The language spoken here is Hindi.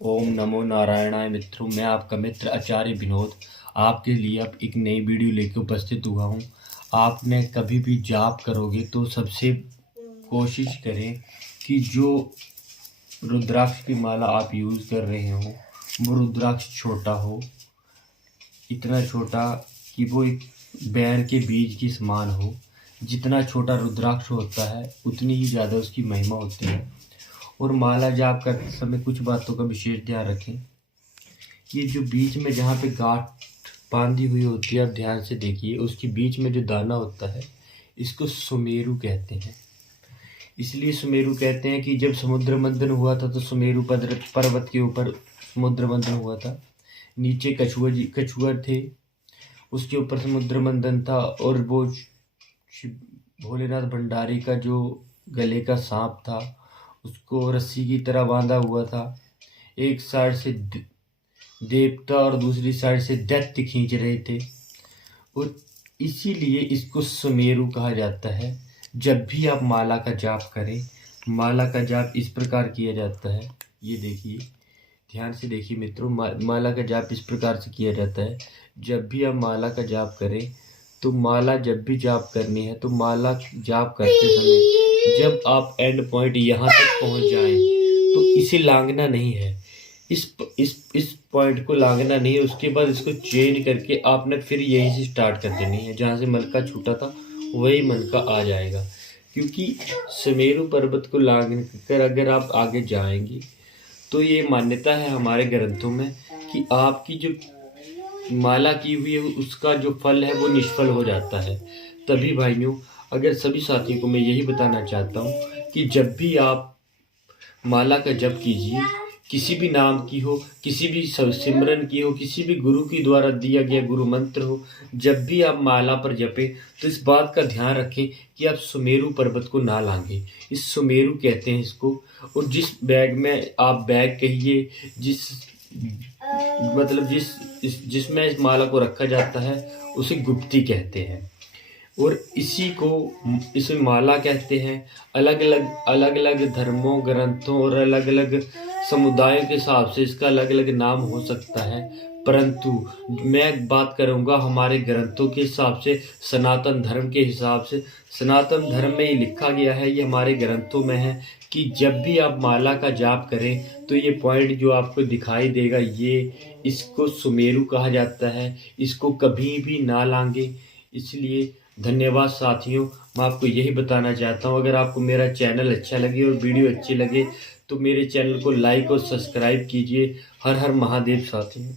ओम नमो नारायणाय मित्रों, मैं आपका मित्र आचार्य विनोद आपके लिए अब एक नई वीडियो लेकर उपस्थित हुआ हूँ। आपने कभी भी जाप करोगे तो सबसे कोशिश करें कि जो रुद्राक्ष की माला आप यूज़ कर रहे हो वो रुद्राक्ष छोटा हो, इतना छोटा कि वो एक बैर के बीज के समान हो। जितना छोटा रुद्राक्ष होता है उतनी ही ज़्यादा उसकी महिमा होती है। और माला जाप करते समय कुछ बातों का विशेष ध्यान रखें। ये जो बीच में जहाँ पे गांठ बांधी हुई होती है, आप ध्यान से देखिए, उसके बीच में जो दाना होता है इसको सुमेरु कहते हैं। इसलिए सुमेरु कहते हैं कि जब समुद्र मंथन हुआ था तो सुमेरु पर्वत के ऊपर समुद्र मंथन हुआ था। नीचे कछुआ थे, उसके ऊपर समुद्र मंथन था। और वो भोलेनाथ भंडारी का जो गले का सांप था उसको रस्सी की तरह बांधा हुआ था। एक साइड से देवता और दूसरी साइड से दैत्य खींच रहे थे, और इसीलिए इसको सुमेरु कहा जाता है। जब भी आप माला का जाप करें, माला का जाप इस प्रकार किया जाता है। ये देखिए, ध्यान से देखिए मित्रों, माला का जाप इस प्रकार से किया जाता है। जब भी आप माला का जाप करें तो माला जब भी जाप करनी है तो माला जाप करते समय जब आप एंड पॉइंट यहाँ तक पहुँच जाएं तो इसे लांघना नहीं है। इस पॉइंट को लांघना नहीं है। उसके बाद इसको चेंज करके आपने फिर यहीं से स्टार्ट कर देनी है। जहाँ से मनका छूटा था वही मनका आ जाएगा। क्योंकि सुमेरु पर्वत को लांघ कर अगर आप आगे जाएंगे तो ये मान्यता है हमारे ग्रंथों में कि आपकी जो माला की हुई है उसका जो फल है वो निष्फल हो जाता है। तभी भाइयों, अगर सभी साथियों को मैं यही बताना चाहता हूँ कि जब भी आप माला का जप कीजिए, किसी भी नाम की हो, किसी भी सिमरन की हो, किसी भी गुरु के द्वारा दिया गया गुरु मंत्र हो, जब भी आप माला पर जपें तो इस बात का ध्यान रखें कि आप सुमेरु पर्वत को ना लांघें। इस सुमेरु कहते हैं इसको। और जिस बैग में आप बैग कहिए, जिसमें इस माला को रखा जाता है उसे गुप्ती कहते हैं। और इसे माला कहते हैं। अलग अलग धर्मों, ग्रंथों और अलग अलग समुदायों के हिसाब से इसका अलग अलग नाम हो सकता है, परंतु मैं बात करूंगा हमारे ग्रंथों के हिसाब से, सनातन धर्म के हिसाब से। सनातन धर्म में ये लिखा गया है, ये हमारे ग्रंथों में है कि जब भी आप माला का जाप करें तो ये पॉइंट जो आपको दिखाई देगा, इसको सुमेरु कहा जाता है। इसको कभी भी ना लांघे। इसलिए धन्यवाद साथियों, मैं आपको यही बताना चाहता हूँ। अगर आपको मेरा चैनल अच्छा लगे और वीडियो अच्छी लगे तो मेरे चैनल को लाइक और सब्सक्राइब कीजिए। हर हर महादेव साथियों।